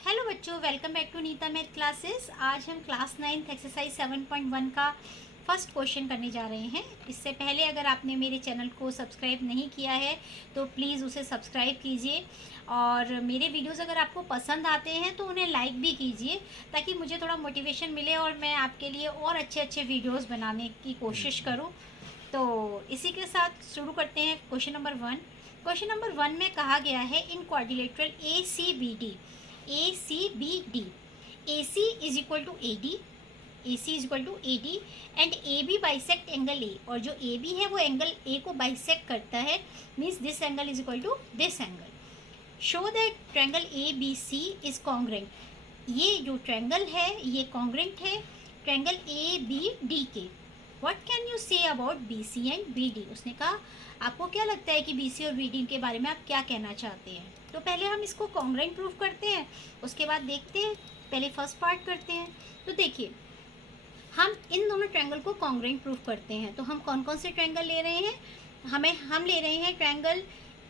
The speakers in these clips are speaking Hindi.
हेलो बच्चों, welcome back to Neeta math classes. आज हम क्लास 9 एक्सरसाइज 7.1 का फर्स्ट क्वेश्चन करने जा रहे हैं। इससे पहले अगर आपने मेरे चैनल को सब्सक्राइब नहीं किया है तो प्लीज़ उसे सब्सक्राइब कीजिए, और मेरे वीडियोस अगर आपको पसंद आते हैं तो उन्हें लाइक भी कीजिए, ताकि मुझे थोड़ा मोटिवेशन मिले और मैं आपके लिए और अच्छे अच्छे वीडियोस बनाने की कोशिश करूं। तो इसी के साथ शुरू करते हैं क्वेश्चन नंबर 1। क्वेश्चन नंबर 1 में कहा गया है in quadrilateral ACBD AC is equal to AD and AB bisect angle A, और जो AB है वो एंगल A को बाइसेक्ट करता है, means this angle is equal to this angle. Show that triangle ABC is congruent. ये जो ट्रायंगल है ये कॉन्ग्रेंट है ट्रायंगल ABD के। What can you say about BC and BD। उसने कहा आपको क्या लगता है कि BC और BD के बारे में आप क्या कहना चाहते हैं। तो पहले हम इसको कॉन्ग्रेंट प्रूफ करते हैं, उसके बाद देखते हैं। पहले फर्स्ट पार्ट करते हैं। तो देखिए, हम इन दोनों ट्रायंगल को कॉन्ग्रेंट प्रूफ करते हैं। तो हम कौन कौन से ट्रायंगल ले रहे हैं, हम ले रहे हैं ट्रायंगल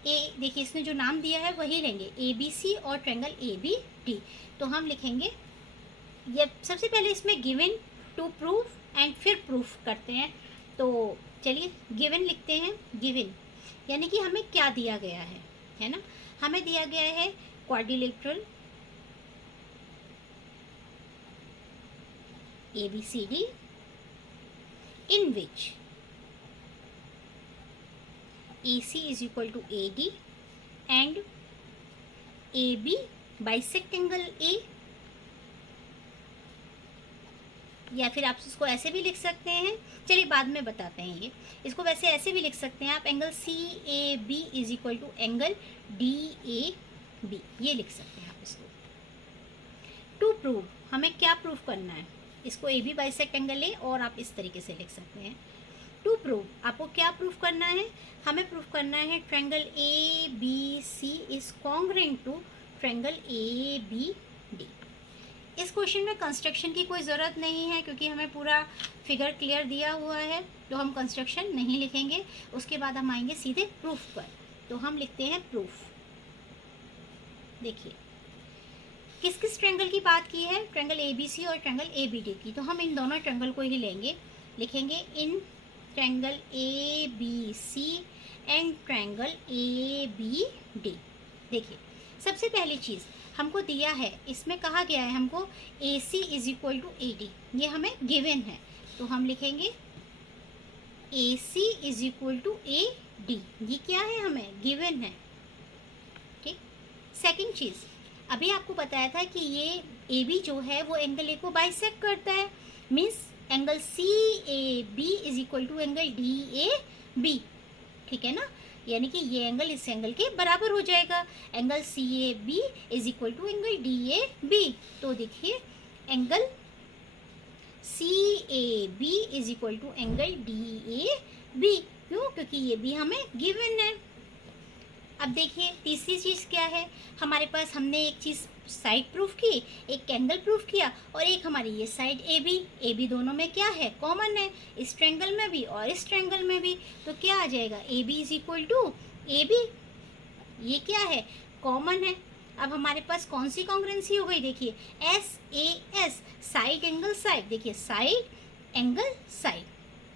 ए, देखिए इसने जो नाम दिया है वही लेंगे, ABC और ट्रायंगल ABD। तो हम लिखेंगे ये सबसे पहले इसमें गिवन टू प्रूफ एंड फिर प्रूफ करते हैं। तो चलिए गिवन लिखते हैं। गिवन यानी कि हमें क्या दिया गया है ना। हमें दिया गया है quadrilateral ABCD in which AC is equal to AD and AB bisect angle A, या फिर आप इसको ऐसे भी लिख सकते हैं, चलिए बाद में बताते हैं। ये इसको वैसे ऐसे भी लिख सकते हैं आप, angle CAB is equal to angle DAB, ये लिख सकते हैं आप इसको। टू प्रूव, हमें क्या प्रूफ करना है, इसको AB बाइसेक्ट एंगल A, और आप इस तरीके से लिख सकते हैं। टू प्रूव आपको क्या प्रूफ करना है, हमें प्रूफ करना है triangle ABC is congruent to triangle ABD। इस क्वेश्चन में कंस्ट्रक्शन की कोई ज़रूरत नहीं है, क्योंकि हमें पूरा फिगर क्लियर दिया हुआ है, तो हम कंस्ट्रक्शन नहीं लिखेंगे। उसके बाद हम आएंगे सीधे प्रूफ पर। तो हम लिखते हैं प्रूफ। देखिए किस किस ट्रायंगल की बात की है, ट्रायंगल ABC और ट्रायंगल ABD की। तो हम इन दोनों ट्रायंगल को ही लेंगे, लिखेंगे in triangle ABC and triangle ABD। देखिए सबसे पहली चीज़ हमको दिया है, इसमें कहा गया है हमको AC is equal to AD, ये हमें गिवन है। तो हम लिखेंगे AC is equal to AD, ये क्या है, हमें गिवन है। ठीक। सेकंड चीज़, अभी आपको बताया था कि ये AB जो है वो एंगल A को बाइसेक्ट करता है, means angle CAB is equal to angle DAB, ठीक है ना। यानी कि ये एंगल इस एंगल के बराबर हो जाएगा, angle CAB is equal to angle DAB। तो देखिए angle CAB is equal to angle DAB, क्यों, क्योंकि ये भी हमें गिवन है। अब देखिए तीसरी चीज़ क्या है, हमारे पास हमने एक चीज़ साइड प्रूफ की, एक एंगल प्रूफ किया, और एक हमारी ये साइड AB दोनों में क्या है, कॉमन है, इस ट्रायंगल में भी और इस ट्रायंगल में भी। तो क्या आ जाएगा, AB is equal to AB, ये क्या है, कॉमन है। अब हमारे पास कौन सी कॉन्ग्रुएंसी हो गई, देखिए SAS, साइड एंगल साइड। देखिए साइड एंगल साइड,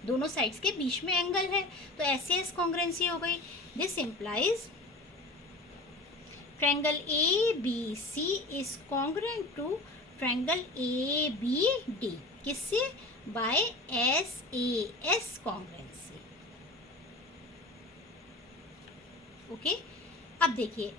दोनों साइड्स के बीच में एंगल है, तो SAS कॉन्ग्रुएंसी हो गई। This implies triangle ABC is congruent to triangle ABD, किससे, by SAS congruency। ओके। अब देखिए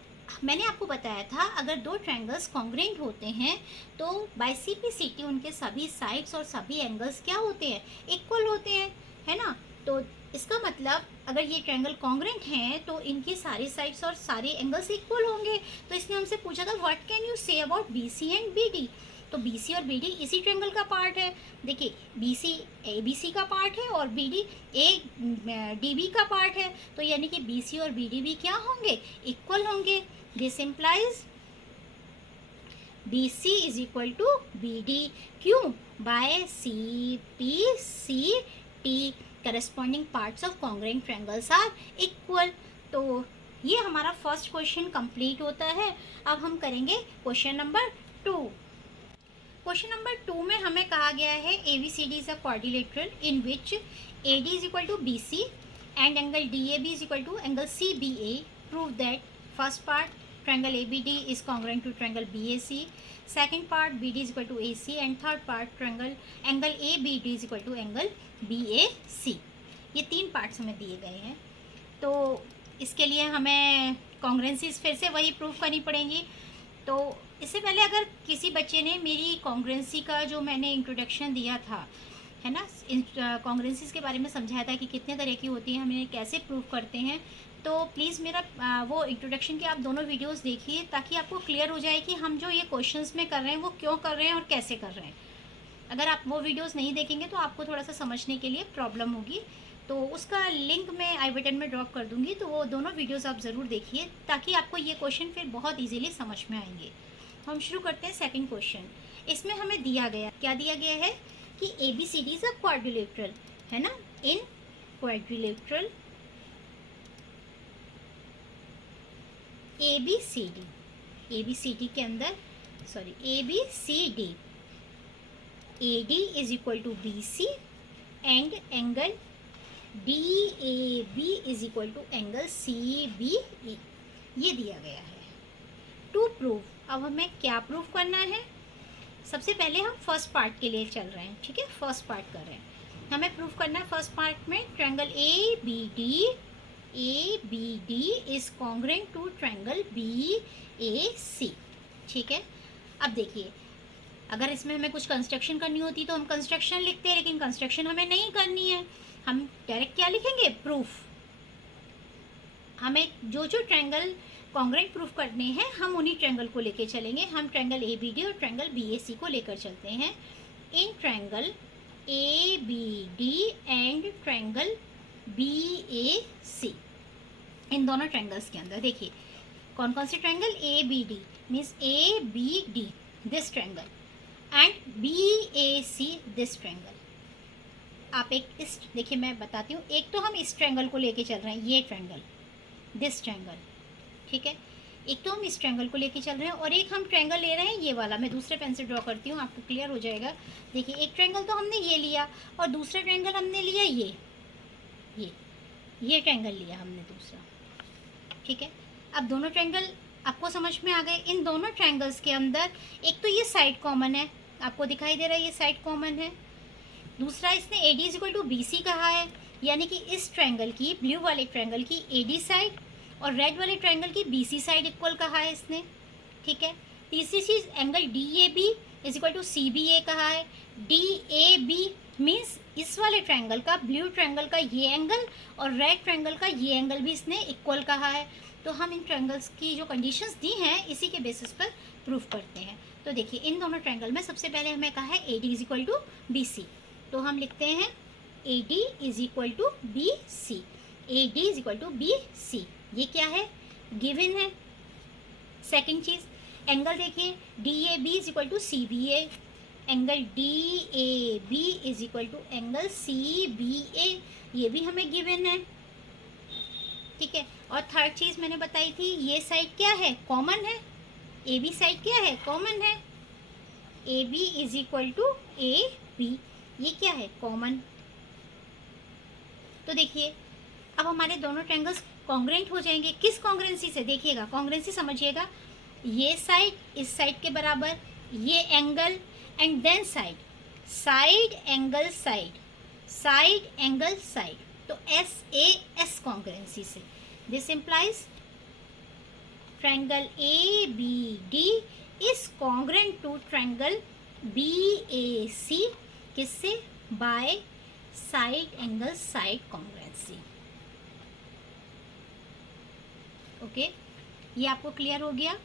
मैंने आपको बताया था अगर दो ट्रायंगल्स कॉन्ग्रेंट होते हैं तो बाय CPCT उनके सभी साइड्स और सभी एंगल्स क्या होते हैं, इक्वल होते हैं, है ना। तो इसका मतलब अगर ये ट्रायंगल कॉन्ग्रेंट हैं तो इनकी सारी साइड्स और सारे एंगल्स इक्वल होंगे। तो इसने हमसे पूछा था what can you say about BC and BD। तो BC और BD इसी ट्रायंगल का पार्ट है। देखिए BC ABC का पार्ट है और BD DB का पार्ट है, तो यानी कि BC और BD भी क्या होंगे, इक्वल होंगे। This implies BC is equal to BD, क्यों, by CPCT corresponding parts of congruent triangles are equal. तो ये हमारा फर्स्ट क्वेश्चन कंप्लीट होता है। अब हम करेंगे क्वेश्चन नंबर 2। क्वेश्चन नंबर 2 में हमें कहा गया है ABCD is a quadrilateral in which AD is equal to BC and angle DAB is equal to angle CBA। Prove that first part triangle ABD is congruent to triangle BAC, second part BD is equal to AC and third part angle ABD is equal to angle BAC। ये 3 पार्ट्स हमें दिए गए हैं, तो इसके लिए हमें कॉन्ग्रेंसीज फिर से वही प्रूफ करनी पड़ेंगी। तो इससे पहले अगर किसी बच्चे ने मेरी कॉन्ग्रेंसी का जो मैंने इंट्रोडक्शन दिया था, है ना, कॉन्ग्रेंसीज के बारे में समझाया था कि कितने तरह की होती हैं, हम इन्हें कैसे प्रूव करते हैं, तो प्लीज़ मेरा वो इंट्रोडक्शन के आप दोनों वीडियोस देखिए ताकि आपको क्लियर हो जाए कि हम जो ये क्वेश्चंस में कर रहे हैं वो क्यों कर रहे हैं और कैसे कर रहे हैं। अगर आप वो वीडियोस नहीं देखेंगे तो आपको थोड़ा सा समझने के लिए प्रॉब्लम होगी, तो उसका लिंक मैं आई बटन में ड्रॉप कर दूंगी, तो वो दोनों वीडियोस आप ज़रूर देखिए ताकि आपको ये क्वेश्चन फिर बहुत ईजीली समझ में आएंगे। हम शुरू करते हैं सेकेंड क्वेश्चन। इसमें हमें दिया गया, क्या दिया गया है कि ABCD इज अ क्वाड्रिलेटरल, है ना, इन क्वाड्रिलेटरल ABCD के अंदर ABCD AD is equal to BC and angle DAB is equal to angle CBA, ये दिया गया है। टू प्रूव, अब हमें क्या प्रूव करना है? सबसे पहले हम फर्स्ट पार्ट के लिए चल रहे हैं, ठीक है, फर्स्ट पार्ट कर रहे हैं। हमें प्रूव करना है फर्स्ट पार्ट में triangle ABD is congruent to triangle BAC, ठीक है। अब देखिए, अगर इसमें हमें कुछ कंस्ट्रक्शन करनी होती तो हम कंस्ट्रक्शन लिखते हैं, लेकिन कंस्ट्रक्शन हमें नहीं करनी है, हम डायरेक्ट क्या लिखेंगे? प्रूफ। हमें जो जो ट्रायंगल कॉन्ग्रुएंट प्रूफ करने हैं हम उन्हीं ट्रायंगल को लेके चलेंगे। हम ट्रायंगल ABD और ट्रायंगल BAC को लेकर चलते हैं। In triangle ABD and triangle BAC, इन दोनों ट्रायंगल्स के अंदर देखिए कौन कौन से triangle? ABD means ABD this triangle and BAC this triangle. आप एक इस देखिए, मैं बताती हूँ, एक तो हम इस ट्रायंगल को लेके चल रहे हैं, ये ट्रायंगल, दिस ट्रायंगल, ठीक है, एक तो हम इस ट्रायंगल को लेके चल रहे हैं और एक हम ट्रायंगल ले रहे हैं ये वाला। मैं दूसरे पेन से ड्रॉ करती हूँ, आपको क्लियर हो जाएगा। देखिए, एक ट्रायंगल तो हमने ये लिया और दूसरा ट्रायंगल हमने लिया ये ट्रायंगल लिया हमने दूसरा, ठीक है। अब दोनों ट्रायंगल आपको समझ में आ गए। इन दोनों ट्रायंगल्स के अंदर एक तो ये साइड कॉमन है, आपको दिखाई दे रहा है, ये साइड कॉमन है। दूसरा, इसने AD is equal to BC कहा है, यानी कि इस ट्रायंगल की, ब्लू वाले ट्रायंगल की AD साइड और रेड वाले ट्रायंगल की BC साइड इक्वल कहा है इसने, ठीक है। तीसरी चीज़, angle DAB is equal to CBA कहा है। DAB मीन्स इस वाले ट्रायंगल का, ब्लू ट्रायंगल का ये एंगल और रेड ट्रायंगल का ये एंगल भी इसने इक्वल कहा है। तो हम इन ट्रायंगल्स की जो कंडीशंस दी हैं इसी के बेसिस पर प्रूफ करते हैं। तो देखिए, इन दोनों ट्रायंगल में सबसे पहले हमें कहा है AD is equal to BC, तो हम लिखते हैं AD is equal to BC। AD is equal to BC, ये क्या है? गिवन है। सेकेंड चीज़, एंगल देखिए, DAB is equal to CBA, angle DAB is equal to angle CBA, ये भी हमें गिवन है, ठीक है। और थर्ड चीज़ मैंने बताई थी, ये साइड क्या है? कॉमन है। AB साइड क्या है? कॉमन है। AB is equal to AB, ये क्या है? कॉमन। तो देखिए, अब हमारे दोनों ट्रायंगल्स कॉन्ग्रुएंट हो जाएंगे। किस कॉन्ग्रुएंसी से? देखिएगा, कॉन्ग्रुएंसी समझिएगा, ये साइड इस साइड के बराबर, ये angle and then side angle side angle side, तो SAS कॉन्ग्रुएंसी से। This implies triangle ABD is congruent to triangle BAC, किससे? By side angle side congruency. Okay, ये आपको क्लियर हो गया।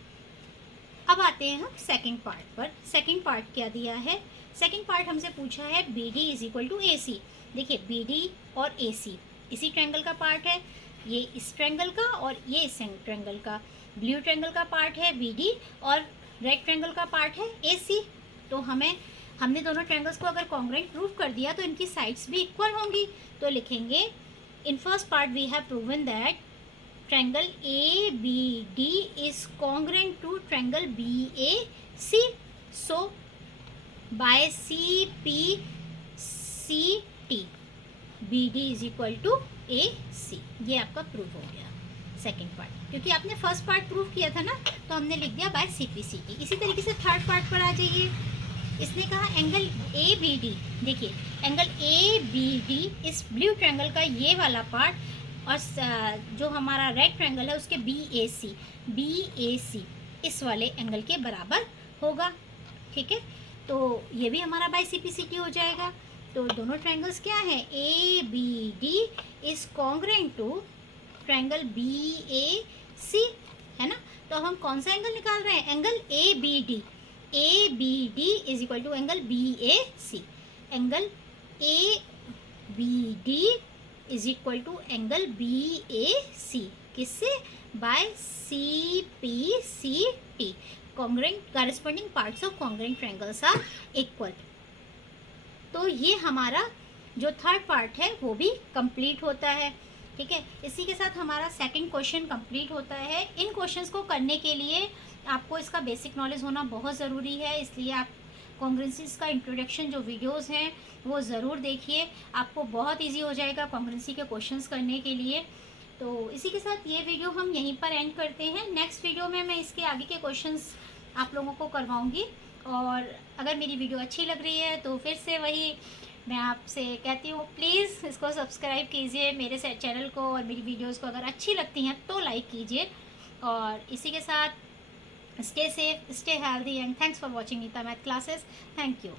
अब आते हैं हम सेकंड पार्ट पर। सेकंड पार्ट क्या दिया है? सेकंड पार्ट हमसे पूछा है BD is equal to AC। देखिए, BD और AC इसी ट्रायंगल का पार्ट है, ये इस ट्रायंगल का और ये इस ट्रायंगल का। ब्लू ट्रायंगल का पार्ट है BD और रेड ट्रायंगल का पार्ट है AC। तो हमने दोनों ट्रायंगल्स को अगर कॉन्ग्रुएंट प्रूव कर दिया तो इनकी साइड्स भी इक्वल होंगी। तो लिखेंगे, in first part we have proven that triangle ABD is congruent to triangle BAC। So by C P C T B D is equal to A C. ये आपका प्रूव हो गया सेकेंड पार्ट, क्योंकि आपने फर्स्ट पार्ट प्रूव किया था ना, तो हमने लिख दिया by C P C T. इसी तरीके से थर्ड पार्ट पर आ जाइए। इसने कहा एंगल ए बी डी, देखिए एंगल ए बी डी इस ब्लू ट्रायंगल का ये वाला पार्ट और जो हमारा रेड ट्रायंगल है उसके बी ए सी इस वाले एंगल के बराबर होगा। ठीक है, तो ये भी हमारा by C P C T हो जाएगा। तो दोनों ट्रायंगल्स क्या हैं, A B D is congruent to triangle B A C, है ना। तो हम कौन सा एंगल निकाल रहे हैं, angle A B D is equal to angle B A C. Angle A B D is equal to angle B A C, किससे, by C P C T. Congruent corresponding parts of congruent triangles are equal. तो ये हमारा जो थर्ड पार्ट है वो भी कंप्लीट होता है। ठीक है, इसी के साथ हमारा सेकंड क्वेश्चन कंप्लीट होता है। इन क्वेश्चंस को करने के लिए आपको इसका बेसिक नॉलेज होना बहुत ज़रूरी है, इसलिए आप कॉन्ग्रुएंसीज का इंट्रोडक्शन जो वीडियोस हैं वो ज़रूर देखिए, आपको बहुत इजी हो जाएगा कॉन्ग्रुएंसी के क्वेश्चंस करने के लिए। तो इसी के साथ ये वीडियो हम यहीं पर एंड करते हैं। नेक्स्ट वीडियो में मैं इसके आगे के क्वेश्चंस आप लोगों को करवाऊँगी। और अगर मेरी वीडियो अच्छी लग रही है तो फिर से वही मैं आपसे कहती हूँ, प्लीज़ इसको सब्सक्राइब कीजिए मेरे चैनल को, और मेरी वीडियोस को अगर अच्छी लगती हैं तो लाइक कीजिए। और इसी के साथ stay safe, stay healthy and thanks for watching Neeta math classes. Thank you.